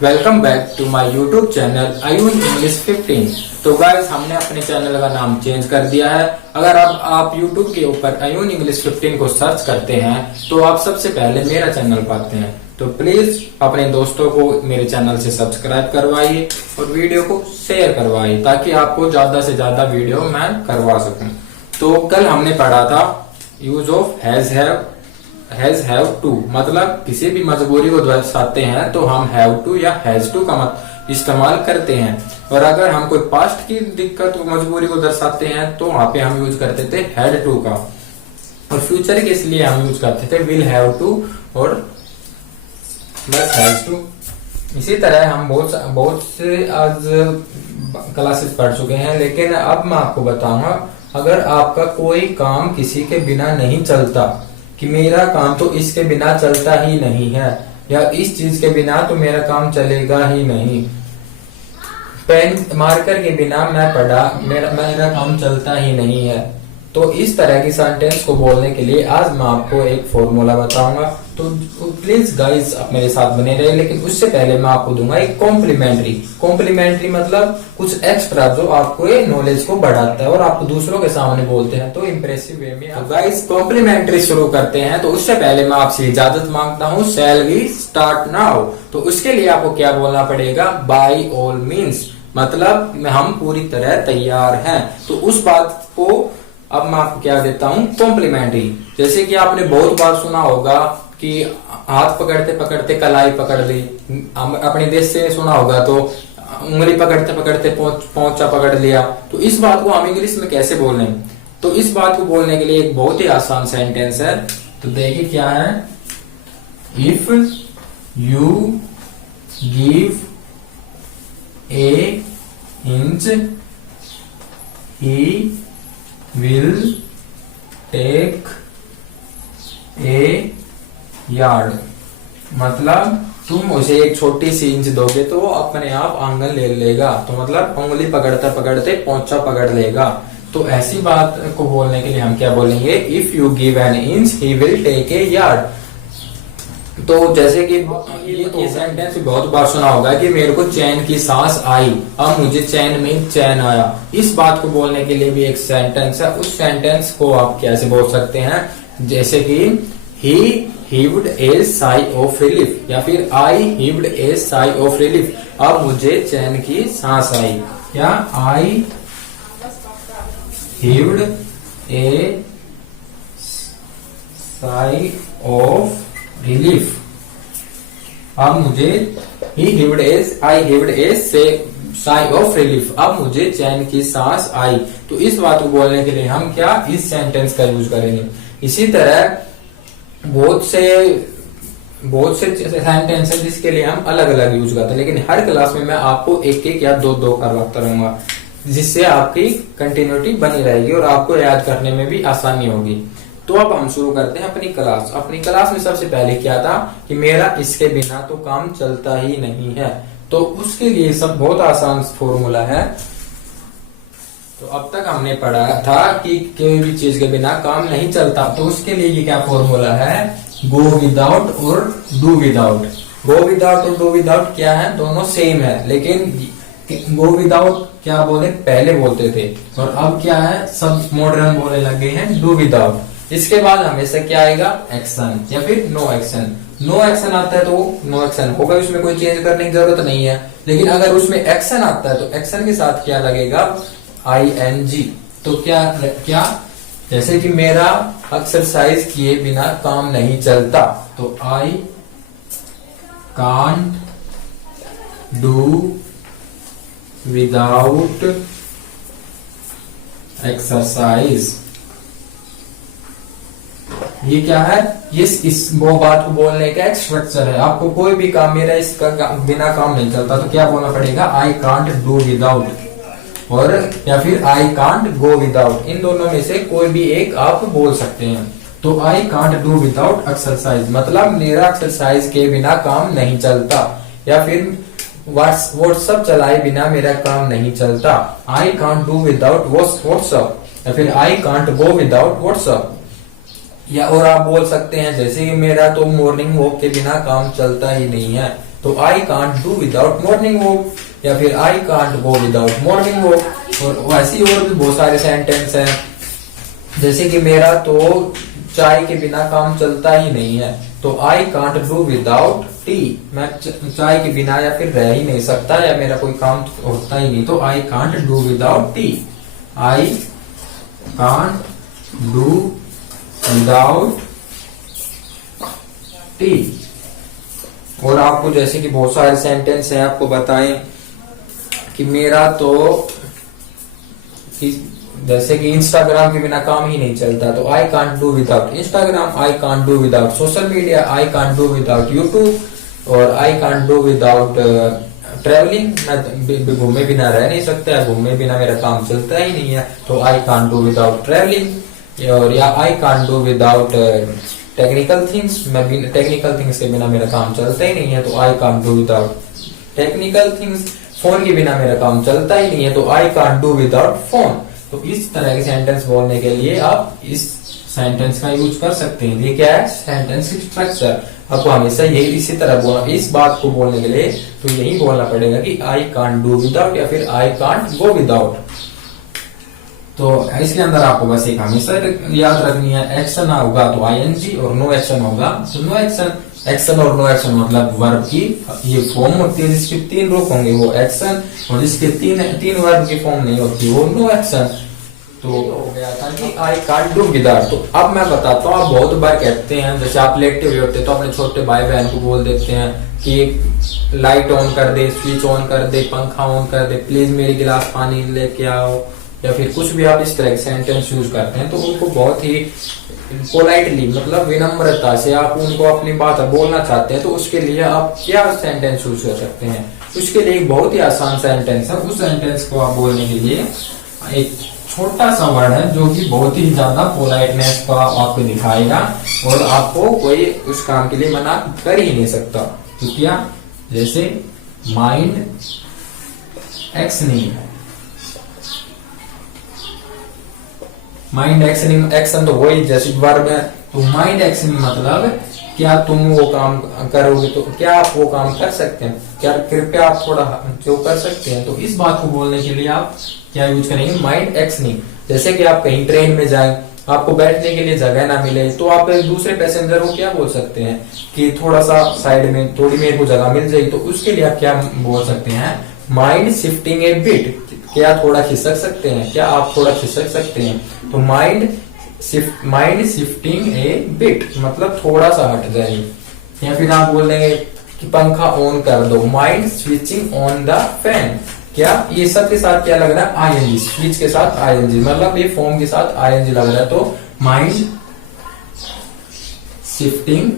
Welcome back to my YouTube channel आयुन English 15। तो guys हमने अपने चैनल का नाम चेंज कर दिया है। अगर आप यूट्यूब के ऊपर आयुन इंग्लिश 15 को सर्च करते हैं तो आप सबसे पहले मेरा चैनल पाते हैं। तो प्लीज अपने दोस्तों को मेरे चैनल से सब्सक्राइब करवाइए और वीडियो को शेयर करवाइए ताकि आपको ज्यादा से ज्यादा वीडियो मैं करवा सकूं। तो कल हमने पढ़ा था use of has have to, मतलब किसी भी मजबूरी को दर्शाते हैं तो हम हैव टू या हैज टू का इस्तेमाल करते हैं। और अगर हम कोई पास्ट की दिक्कत मजबूरी को दर्शाते हैं तो वहां पे हम यूज करते थे हैड टू का, और फ्यूचर के इसलिए हम यूज करते थे विल हैव टू और बस हैज टू। इसी तरह हम बहुत से आज क्लासेस पढ़ चुके हैं, लेकिन अब मैं आपको बताऊंगा अगर आपका कोई काम किसी के बिना नहीं चलता, कि मेरा काम तो इसके बिना चलता ही नहीं है या इस चीज के बिना तो मेरा काम चलेगा ही नहीं, पेन मार्कर के बिना मेरा काम चलता ही नहीं है, तो इस तरह की सेंटेंस को बोलने के लिए आज मैं आपको एक फॉर्मूला बताऊंगा। तो प्लीज गाइस आप मेरे साथ बने रहे, लेकिन उससे पहले मैं आपको दूंगा एक कॉम्प्लीमेंट्री मतलब कुछ एक्स्ट्रा जो आपको नॉलेज को बढ़ाता है और आप दूसरों के सामने बोलते हैं तो इम्प्रेसिव वे में। तो गाइस कॉम्प्लीमेंट्री शुरू करते हैं। तो उससे पहले मैं आपसे इजाजत मांगता हूँ, शैल वी स्टार्ट नाउ। तो उसके लिए आपको क्या बोलना पड़ेगा, बाय ऑल मीन्स, मतलब हम पूरी तरह तैयार हैं। तो उस बात को अब मैं आपको क्या देता हूँ, कॉम्प्लीमेंट्री। जैसे कि आपने बहुत बार सुना होगा कि हाथ पकड़ते पकड़ते कलाई पकड़ ली, अपने देश से सुना होगा तो उंगली पकड़ते पकड़ते पोंचा पकड़ लिया। तो इस बात को हम इंग्लिश में कैसे बोलें, तो इस बात को बोलने के लिए एक बहुत ही आसान सेंटेंस है। तो देखिए क्या है, if you give a inch he will take a yard, मतलब तुम उसे एक छोटी सी इंच दोगे तो वो अपने आप आंगन ले लेगा। तो मतलब उंगली पकड़ते पकड़ते पोंचा पकड़ लेगा। तो ऐसी बात को बोलने के लिए हम क्या बोलेंगे, if you give an inch he will take a yard. तो जैसे कि ये सेंटेंस बहुत बार सुना होगा कि मेरे को चैन की सांस आई, अब मुझे चैन में चैन आया। इस बात को बोलने के लिए भी एक सेंटेंस है। उस सेंटेंस को आप कैसे बोल सकते हैं, जैसे कि he heaved a sigh of relief, या फिर I heaved a sigh of relief, अब मुझे चैन की सांस आई, या I heaved a sigh of relief, अब मुझे I heaved a sigh of relief, अब मुझे चैन की सांस आई। तो इस बात को बोलने के लिए हम क्या इस सेंटेंस का यूज करेंगे। इसी तरह बहुत से सेंटेंस है जिसके लिए हम अलग अलग यूज करते हैं, लेकिन हर क्लास में मैं आपको एक एक या दो दो करवाता रहूंगा, जिससे आपकी कंटिन्यूटी बनी रहेगी और आपको याद करने में भी आसानी होगी। तो अब हम शुरू करते हैं अपनी क्लास में सबसे पहले क्या था कि मेरा इसके बिना तो काम चलता ही नहीं है। तो उसके लिए सब बहुत आसान फॉर्मूला है। तो अब तक हमने पढ़ा था कि कोई भी चीज के बिना काम नहीं चलता, तो उसके लिए ये क्या फॉर्मूला है, गो विदाउट और डू विदाउट। गो विदाउट और डू विदाउट क्या है, दोनों सेम है, लेकिन गो विदाउट क्या बोले पहले बोलते थे और अब क्या है सब मॉडर्न बोलने लगे हैं डू विदाउट। इसके बाद हमेशा क्या आएगा, एक्शन या फिर नो एक्शन। नो एक्शन आता है तो नो एक्शन होगा, उसमें कोई चेंज करने की जरूरत नहीं है। लेकिन अगर उसमें एक्शन आता है तो एक्शन के साथ क्या लगेगा, ING। तो क्या जैसे कि मेरा एक्सरसाइज किए बिना काम नहीं चलता, तो I can't do without exercise। ये क्या है, इस वो बात को बोलने का एक स्ट्रक्चर है। आपको कोई भी काम मेरा इसका बिना काम नहीं चलता तो क्या बोलना पड़ेगा, आई कांट डू विदाउट, और या फिर आई कांट गो विदाउट। इन दोनों में से कोई भी एक आप बोल सकते हैं। तो I can't do without exercise, मतलब मेरा एक्सरसाइज के बिना काम नहीं चलता, या फिर व्हाट्सएप चलाए बिना मेरा काम नहीं चलता, आई कांट डू विदाउट व्हाट्सएप, या फिर I can't go without WhatsApp. या और आप बोल सकते हैं जैसे कि मेरा तो मॉर्निंग वॉक के बिना काम चलता ही नहीं है, तो I can't do without morning walk, या फिर I can't go without morning walk. और वैसे और भी बहुत सारे सेंटेंस हैं, जैसे कि मेरा तो चाय के बिना काम चलता ही नहीं है, तो I can't do without T, मैं चाय के बिना या फिर रह ही नहीं सकता, या मेरा कोई काम होता ही नहीं, तो I can't do without T, I can't do without T. और आपको जैसे कि बहुत सारे सेंटेंस हैं, आपको बताएं कि मेरा तो जैसे कि इंस्टाग्राम के बिना काम ही नहीं चलता, तो I can't do without Instagram, I can't do without social media, I can't do without YouTube, और I can't do without travelling, मैं घूमे बिना रह नहीं सकता, घूमे बिना मेरा काम चलता ही नहीं है, तो I can't do without travelling. और या आई can't do without technical things, मैं टेक्निकल थिंग्स के बिना मेरा काम चलता ही नहीं है, तो I can't do without technical things. Phone के बिना मेरा काम चलता ही नहीं है, तो I can't do without phone. तो इस तरह के सेंटेंस बोलने के लिए आप इस सेंटेंस का यूज कर सकते हैं। ये क्या है, सेंटेंस स्ट्रक्चर। आपको हमेशा यही इसी तरह बोलना, इस बात को बोलने के लिए तो यही बोलना पड़ेगा कि आई कांट डू विदाउट या फिर आई कांट गो विदाउट। तो इसके अंदर आपको बस एक हमेशा याद रखनी है, एक्शन होगा तो आईएनजी और नो एक्शन होगा तो नो एक्शन। एक्शन और नो एक्शन मतलब वर्ब की ये फॉर्म होती है जिसके 3 रूप होंगे, वो एक्शन, और जिसके तीन वर्ब की फॉर्म नहीं होती वो नो एक्शन। तो हो गया था कि आई कांट डू विदाउट। तो अब मैं बताता हूँ, आप बहुत बार कहते हैं, जैसे आप लेटे हुए होते तो अपने छोटे भाई बहन को बोल देते हैं कि लाइट ऑन कर दे, स्विच ऑन कर दे, पंखा ऑन कर दे, प्लीज मेरी गिलास पानी लेके आओ, या फिर कुछ भी आप इस तरह के सेंटेंस यूज करते हैं, तो उनको बहुत ही पोलाइटली मतलब विनम्रता से आप उनको अपनी बात बोलना चाहते हैं, तो उसके लिए आप क्या सेंटेंस यूज कर सकते हैं। उसके लिए एक बहुत ही आसान सेंटेंस है, उस सेंटेंस को आप बोलने के लिए एक छोटा सा वर्ड है जो कि बहुत ही ज्यादा पोलाइटनेस का आपको दिखाएगा, और आपको कोई उस काम के लिए मना कर ही नहीं सकता। तो क्या, जैसे mind actioning, mind actioning, action तो वही जैसे वर्ब है, तो माइंड एक्शनिंग मतलब क्या तुम वो काम करोगे, तो क्या आप वो काम कर सकते हैं, क्या कृपया आप थोड़ा जो कर सकते हैं। तो इस बात को बोलने के लिए आप क्या यूज करेंगे, माइंड एक्शनिंग। जैसे कि आप कहीं ट्रेन में जाएं, आपको बैठने के लिए जगह ना मिले, तो आप दूसरे पैसेंजर को क्या बोल सकते हैं कि थोड़ा सा साइड में थोड़ी मेरे को जगह मिल जाएगी, तो उसके लिए आप क्या बोल सकते हैं, माइंड शिफ्टिंग ए बिट, क्या थोड़ा खिसक सकते हैं, क्या आप थोड़ा खिसक सकते हैं। तो माइंड शिफ्टिंग ए बिट मतलब थोड़ा सा हट जाए। या फिर आप बोल देंगे कि पंखा ऑन कर दो, mind switching on the fan, क्या ये सब के साथ क्या लग रहा है, आईएनजी, स्विच के साथ आईएनजी, मतलब ये फॉर्म के साथ आईएनजी लग रहा है, तो माइंड शिफ्टिंग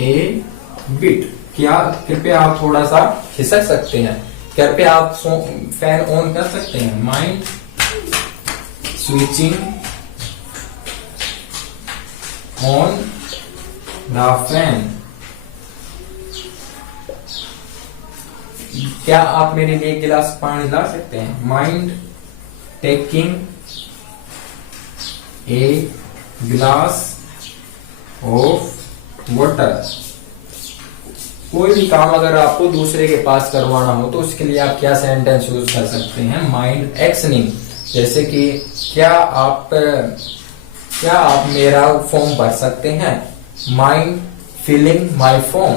ए बिट, क्या कृपया आप थोड़ा सा खिसक सकते हैं, कृपया आप फैन ऑन कर सकते हैं, mind switching on the fan, क्या आप मेरे लिए एक गिलास पानी ला सकते हैं, माइंड टेकिंग ए गिलास ऑफ वाटर। कोई भी काम अगर आपको दूसरे के पास करवाना हो तो उसके लिए आप क्या सेंटेंस यूज कर सकते हैं, माइंड एक्शनिंग। जैसे कि क्या आप मेरा फॉर्म भर सकते हैं, माइंड फिलिंग माई फॉर्म,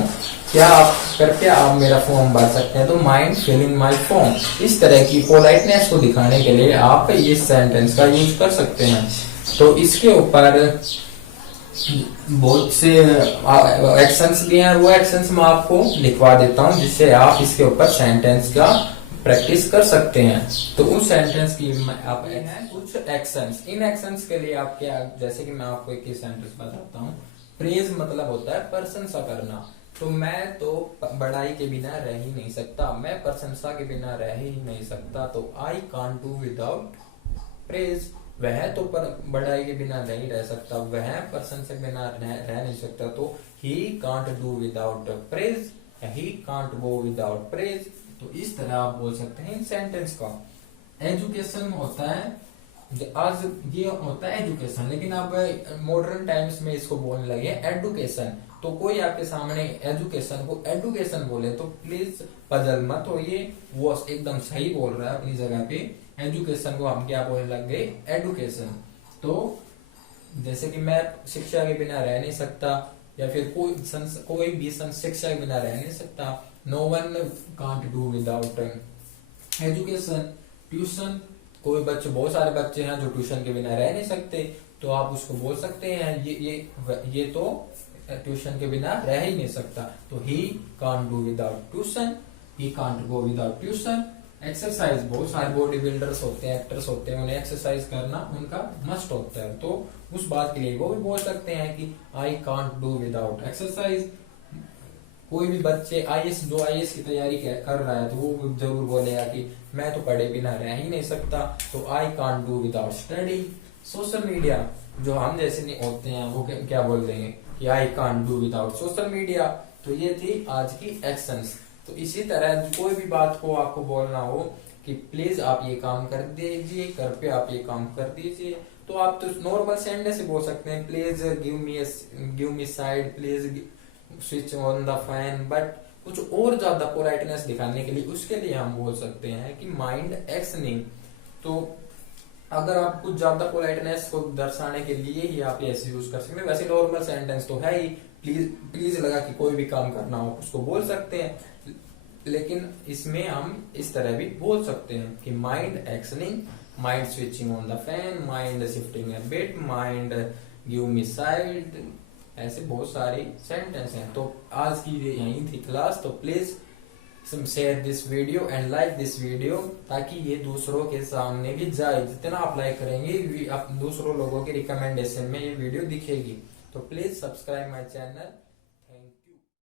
क्या आप कृपया आप मेरा फॉर्म भर सकते हैं, तो माइंड फिलिंग माई फॉर्म। इस तरह की पोलाइटनेस को दिखाने के लिए आप इस सेंटेंस का यूज कर सकते हैं। तो इसके ऊपर बहुत से एक्शंस भी हैं, वो एक्शंस मैं आपको लिखवा देता हूं जिससे आप इसके ऊपर सेंटेंस का प्रैक्टिस कर सकते हैं। तो उस सेंटेंस की आप कुछ एक्शंस, इन एक्शंस के लिए आप क्या, जैसे कि मैं आपको एक ही सेंटेंस बताता हूँ। प्रेज मतलब होता है प्रशंसा करना, तो मैं तो बड़ाई के बिना रह ही नहीं सकता, मैं प्रशंसा के बिना रह ही नहीं सकता, तो I can't do without praise. वह तो पर बड़ाई के बिना नहीं रह सकता, वह प्रशंसा के बिना रह नहीं सकता, तो he can't do without praise, he can't go without praise. तो इस तरह आप बोल सकते हैं इन सेंटेंस का। एजुकेशन होता है आज ये होता है एजुकेशन, लेकिन अब मॉडर्न टाइम्स में इसको बोलने लगे एडुकेशन। तो कोई आपके सामने एजुकेशन को एडुकेशन बोले तो प्लीज पजल मत होइए, वो एकदम सही बोल रहा है अपनी जगह पे। एजुकेशन को हम क्या बोलने लग गए, एडुकेशन। तो जैसे कि मैं शिक्षा के बिना रह नहीं सकता, या फिर कोई भी शिक्षा के बिना रह नहीं सकता। No one can't do without education. Tuition, कोई बच्चे, बहुत सारे बच्चे हैं जो ट्यूशन के बिना रह नहीं सकते, तो आप उसको बोल सकते हैं ये तो ट्यूशन के बिना रह ही नहीं सकता, तो he can't do without tuition, he can't go without tuition. Exercise, बहुत सारे बॉडी बिल्डर्स होते हैं, एक्टर्स होते हैं, उन्हें एक्सरसाइज करना उनका मस्ट होता है, तो उस बात के लिए वो भी बोल सकते हैं कि आई कांट डू विदाउट एक्सरसाइज। कोई भी बच्चे जो आईएएस की तैयारी कर रहा है, तो वो जरूर बोलेगा कि मैं तो पढ़े बिना रह ही नहीं सकता, तो I can't do without study. Social media, जो हम जैसे नहीं होते हैं, वो क्या बोल देंगे कि आई can't do without social media. तो ये थी आज की एक्शंस। तो इसी तरह कोई भी बात को आपको बोलना हो कि प्लीज आप ये काम कर दीजिए, कृपया आप ये काम कर दीजिए, तो आप तो नॉर्मल सेंटेंस से बोल सकते हैं, please give me side, please switch on the fan. But कुछ और ज्यादा पोलाइटनेस दिखाने के लिए, उसके लिए हम बोल सकते हैं कि माइंड एक्शनिंग। तो अगर आप कुछ ज्यादा पोलाइटनेस को दर्शाने के लिए ही आप ऐसे यूज कर सकते हैं। वैसे नॉर्मल सेंटेंस तो है ही, प्लीज लगा कि कोई भी काम करना हो उसको बोल सकते हैं, लेकिन इसमें हम इस तरह भी बोल सकते हैं कि mind actioning, mind switching on the fan, mind shifting a bit, mind give me side. ऐसे बहुत सारी सेंटेंस हैं। तो आज की यही थी क्लास। तो please share this video and like this video, ताकि ये दूसरों के सामने भी जाए। जितना आप लाइक करेंगे, आप दूसरों लोगों के रिकमेंडेशन में ये वीडियो दिखेगी। तो प्लीज सब्सक्राइब माय चैनल।